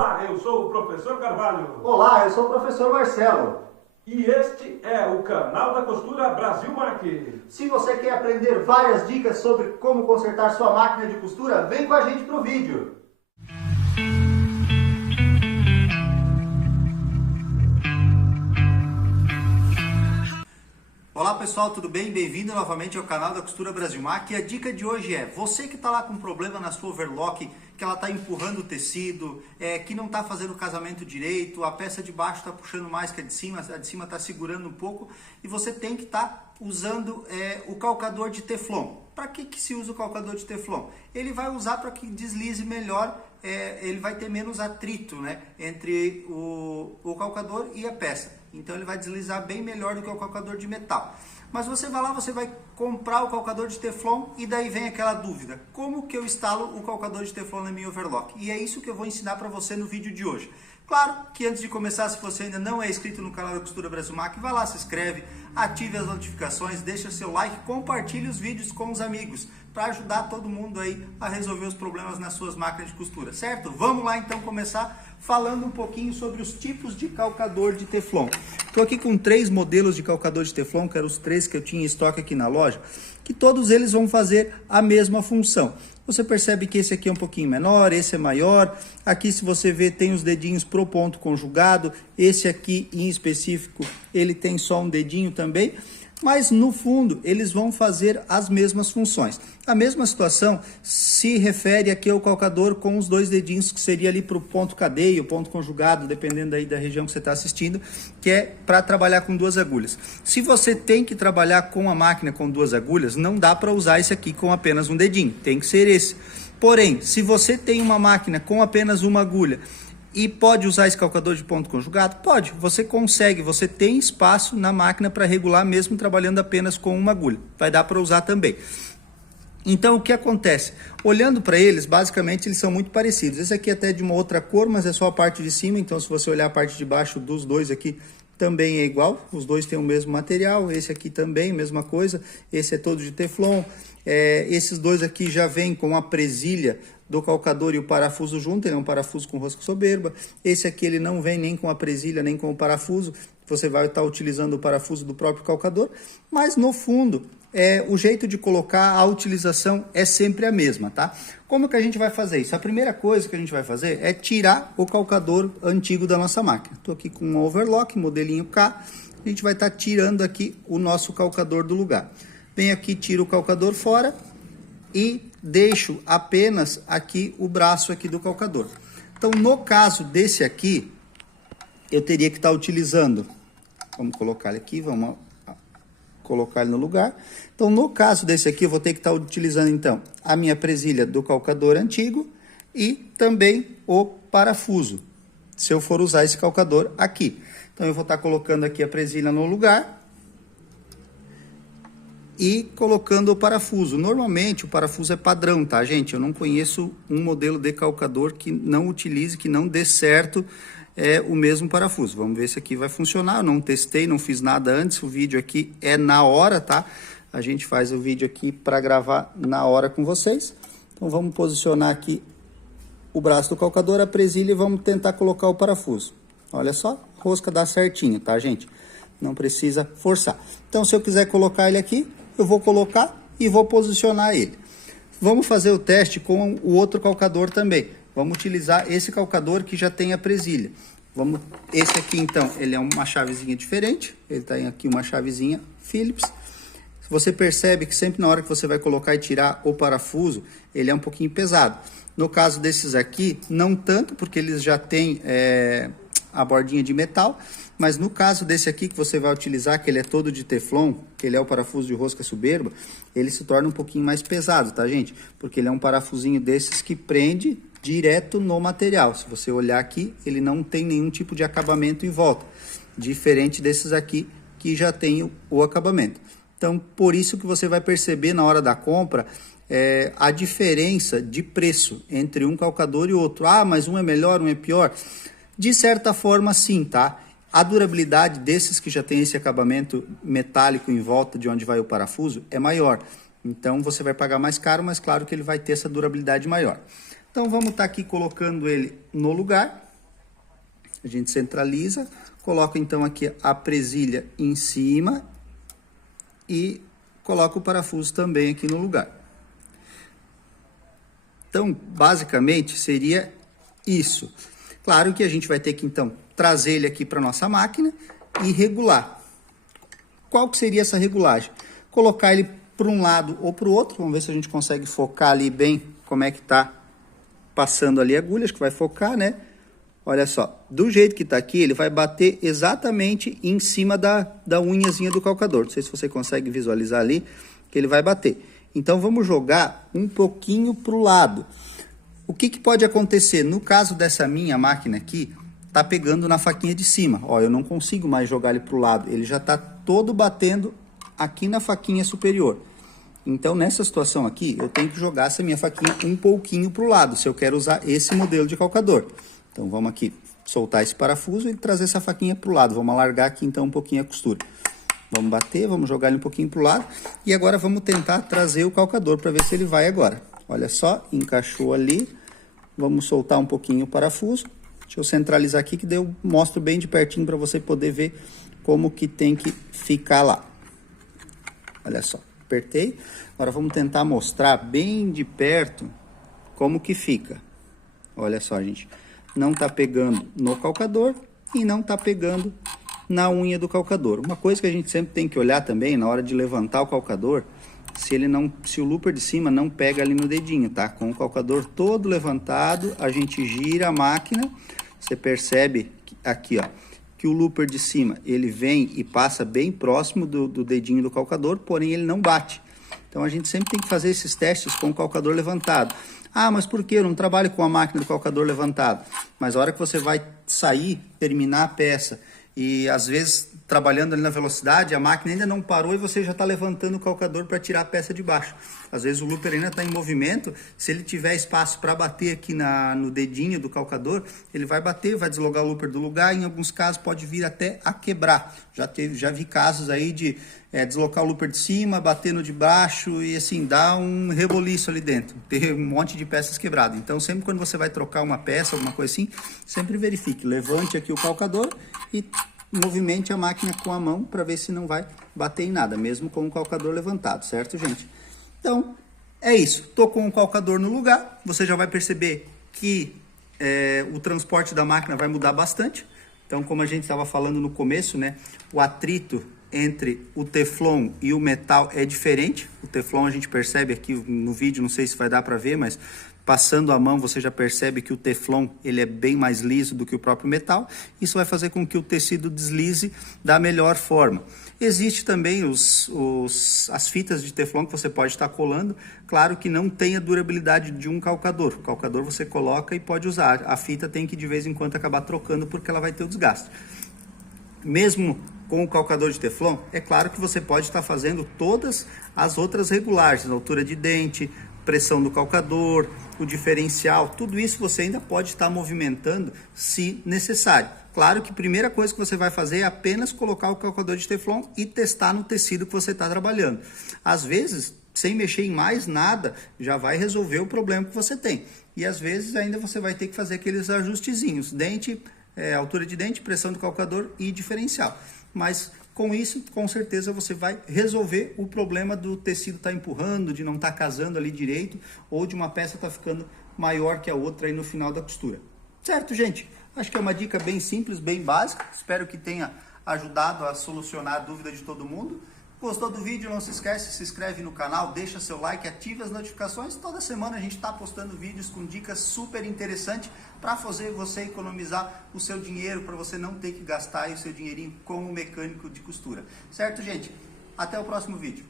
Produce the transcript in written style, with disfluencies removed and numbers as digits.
Olá, eu sou o professor Carvalho. Olá, eu sou o professor Marcelo. E este é o canal da Costura Brasil Mac. Se você quer aprender várias dicas sobre como consertar sua máquina de costura, vem com a gente pro vídeo. Olá pessoal, tudo bem? Bem-vindo novamente ao canal da Costura Brasil Mac. E a dica de hoje é, você que está lá com problema na sua overlock, que ela está empurrando o tecido, que não está fazendo o casamento direito, a peça de baixo está puxando mais que a de cima está segurando um pouco, e você tem que estar usando o calcador de Teflon. Para que se usa o calcador de Teflon? Ele vai usar para que deslize melhor, ele vai ter menos atrito, né, entre o calcador e a peça. Então ele vai deslizar bem melhor do que o calcador de metal. Mas você vai lá, você vai comprar o calcador de Teflon e daí vem aquela dúvida: como que eu instalo o calcador de Teflon na minha overlock? E é isso que eu vou ensinar para você no vídeo de hoje. Claro que antes de começar, se você ainda não é inscrito no canal da Costura Brasil Mac, vai lá, se inscreve, ative as notificações, deixa seu like, compartilhe os vídeos com os amigos, para ajudar todo mundo aí a resolver os problemas nas suas máquinas de costura, certo? Vamos lá então começar falando um pouquinho sobre os tipos de calcador de Teflon. Estou aqui com 3 modelos de calcador de Teflon, que eram os 3 que eu tinha em estoque aqui na loja, que todos eles vão fazer a mesma função. Você percebe que esse aqui é um pouquinho menor, esse é maior. Aqui, se você ver, tem os dedinhos pro ponto conjugado. Esse aqui, em específico, ele tem só um dedinho também. Mas, no fundo, eles vão fazer as mesmas funções. A mesma situação se refere aqui ao calcador com os 2 dedinhos, que seria ali para o ponto cadeia, o ponto conjugado, dependendo aí da região que você está assistindo, que é para trabalhar com 2 agulhas. Se você tem que trabalhar com a máquina com 2 agulhas, não dá para usar esse aqui com apenas um dedinho, tem que ser esse. Porém, se você tem uma máquina com apenas uma agulha, e pode usar esse calcador de ponto conjugado? Pode, você consegue, você tem espaço na máquina para regular mesmo trabalhando apenas com uma agulha. Vai dar para usar também. Então, o que acontece? Olhando para eles, basicamente eles são muito parecidos. Esse aqui é até de uma outra cor, mas é só a parte de cima. Então, se você olhar a parte de baixo dos 2 aqui, também é igual. Os 2 têm o mesmo material. Esse aqui também, mesma coisa. Esse é todo de Teflon. Esses 2 aqui já vêm com a presilha do calcador e o parafuso junto, ele é um parafuso com rosca soberba. Esse aqui ele não vem nem com a presilha, nem com o parafuso, você vai estar utilizando o parafuso do próprio calcador, mas no fundo, o jeito de colocar, a utilização é sempre a mesma, tá? Como que a gente vai fazer isso? A primeira coisa que a gente vai fazer é tirar o calcador antigo da nossa máquina. Estou aqui com um overlock, modelinho K, a gente vai estar tirando aqui o nosso calcador do lugar. Vem aqui, tira o calcador fora e deixo apenas aqui o braço aqui do calcador. Então, no caso desse aqui, eu teria que estar utilizando, vamos colocar ele aqui, vamos colocar ele no lugar. Então, no caso desse aqui, eu vou ter que estar utilizando, então, a minha presilha do calcador antigo e também o parafuso, se eu for usar esse calcador aqui. Então, eu vou estar colocando aqui a presilha no lugar e colocando o parafuso. Normalmente o parafuso é padrão, tá, gente? Eu não conheço um modelo de calcador que não utilize, que não dê certo o mesmo parafuso. Vamos ver se aqui vai funcionar. Eu não testei, não fiz nada antes. O vídeo aqui é na hora, tá? A gente faz o vídeo aqui para gravar na hora com vocês. Então vamos posicionar aqui o braço do calcador, a presilha, e vamos tentar colocar o parafuso. Olha só, rosca dá certinho, tá, gente? Não precisa forçar. Então, se eu quiser colocar ele aqui, eu vou colocar e vou posicionar ele. Vamos fazer o teste com o outro calcador também. Vamos utilizar esse calcador que já tem a presilha. Esse aqui, então, ele é uma chavezinha diferente. Ele tem aqui uma chavezinha Phillips. Você percebe que sempre na hora que você vai colocar e tirar o parafuso, ele é um pouquinho pesado. No caso desses aqui, não tanto, porque eles já têm a bordinha de metal, mas no caso desse aqui que você vai utilizar, que ele é todo de Teflon, que ele é o parafuso de rosca soberba, ele se torna um pouquinho mais pesado, tá, gente? Porque ele é um parafusinho desses que prende direto no material. Se você olhar aqui, ele não tem nenhum tipo de acabamento em volta, diferente desses aqui que já tem o acabamento. Então, por isso que você vai perceber na hora da compra a diferença de preço entre um calcador e outro. Ah, mas um é melhor, um é pior. De certa forma, sim, tá? A durabilidade desses que já tem esse acabamento metálico em volta de onde vai o parafuso é maior. Então, você vai pagar mais caro, mas claro que ele vai ter essa durabilidade maior. Então, vamos estar aqui colocando ele no lugar. A gente centraliza, coloca então aqui a presilha em cima e coloca o parafuso também aqui no lugar. Então, basicamente, seria isso. Claro que a gente vai ter que, então, trazer ele aqui para a nossa máquina e regular. Qual que seria essa regulagem? Colocar ele para um lado ou para o outro. Vamos ver se a gente consegue focar ali bem como é que está passando ali a agulha. Acho que vai focar, né? Olha só, do jeito que está aqui, ele vai bater exatamente em cima da unhazinha do calcador. Não sei se você consegue visualizar ali, que ele vai bater. Então, vamos jogar um pouquinho para o lado. O que pode acontecer? No caso dessa minha máquina aqui, tá pegando na faquinha de cima. Ó, eu não consigo mais jogar ele para o lado. Ele já está todo batendo aqui na faquinha superior. Então, nessa situação aqui, eu tenho que jogar essa minha faquinha um pouquinho para o lado, se eu quero usar esse modelo de calcador. Então, vamos aqui soltar esse parafuso e trazer essa faquinha para o lado. Vamos alargar aqui, então, um pouquinho a costura. Vamos bater, vamos jogar ele um pouquinho para o lado. E agora vamos tentar trazer o calcador para ver se ele vai agora. Olha só, encaixou ali. Vamos soltar um pouquinho o parafuso. Deixa eu centralizar aqui que daí eu mostro bem de pertinho para você poder ver como que tem que ficar lá. Olha só, apertei. Agora vamos tentar mostrar bem de perto como que fica. Olha só, gente. Não tá pegando no calcador e não tá pegando na unha do calcador. Uma coisa que a gente sempre tem que olhar também na hora de levantar o calcador, se o looper de cima não pega ali no dedinho, tá? Com o calcador todo levantado, a gente gira a máquina, você percebe aqui, ó, que o looper de cima, ele vem e passa bem próximo do dedinho do calcador, porém ele não bate. Então a gente sempre tem que fazer esses testes com o calcador levantado. Ah, mas por que eu não trabalho com a máquina do calcador levantado? Mas a hora que você vai sair, terminar a peça, e às vezes trabalhando ali na velocidade, a máquina ainda não parou e você já está levantando o calcador para tirar a peça de baixo. Às vezes o looper ainda está em movimento, se ele tiver espaço para bater aqui no dedinho do calcador, ele vai bater, vai deslogar o looper do lugar, em alguns casos pode vir até a quebrar. Já vi casos aí de deslocar o looper de cima, bater no de baixo e assim, dar um reboliço ali dentro, ter um monte de peças quebradas. Então sempre quando você vai trocar uma peça, alguma coisa assim, sempre verifique, levante aqui o calcador e movimente a máquina com a mão para ver se não vai bater em nada, mesmo com o calcador levantado, certo, gente? Então, é isso. Tô com o calcador no lugar, você já vai perceber que o transporte da máquina vai mudar bastante. Então, como a gente estava falando no começo, né, o atrito entre o teflon e o metal é diferente. O teflon a gente percebe aqui no vídeo, não sei se vai dar para ver, mas passando a mão você já percebe que o teflon ele é bem mais liso do que o próprio metal. Isso vai fazer com que o tecido deslize da melhor forma. Existe também as fitas de teflon que você pode estar colando. Claro que não tem a durabilidade de um calcador. O calcador você coloca e pode usar. A fita tem que de vez em quando acabar trocando porque ela vai ter o desgaste. Mesmo com o calcador de teflon, é claro que você pode estar fazendo todas as outras regulagens, altura de dente, pressão do calcador, o diferencial, tudo isso você ainda pode estar movimentando se necessário. Claro que a primeira coisa que você vai fazer é apenas colocar o calcador de teflon e testar no tecido que você está trabalhando. Às vezes, sem mexer em mais nada, já vai resolver o problema que você tem. E às vezes ainda você vai ter que fazer aqueles ajustezinhos, dente, altura de dente, pressão do calcador e diferencial. Mas com isso, com certeza, você vai resolver o problema do tecido estar empurrando, de não estar casando ali direito, ou de uma peça estar ficando maior que a outra aí no final da costura. Certo, gente? Acho que é uma dica bem simples, bem básica. Espero que tenha ajudado a solucionar a dúvida de todo mundo. Gostou do vídeo? Não se esquece, se inscreve no canal, deixa seu like, ative as notificações. Toda semana a gente está postando vídeos com dicas super interessantes para fazer você economizar o seu dinheiro, para você não ter que gastar o seu dinheirinho com o mecânico de costura. Certo, gente? Até o próximo vídeo.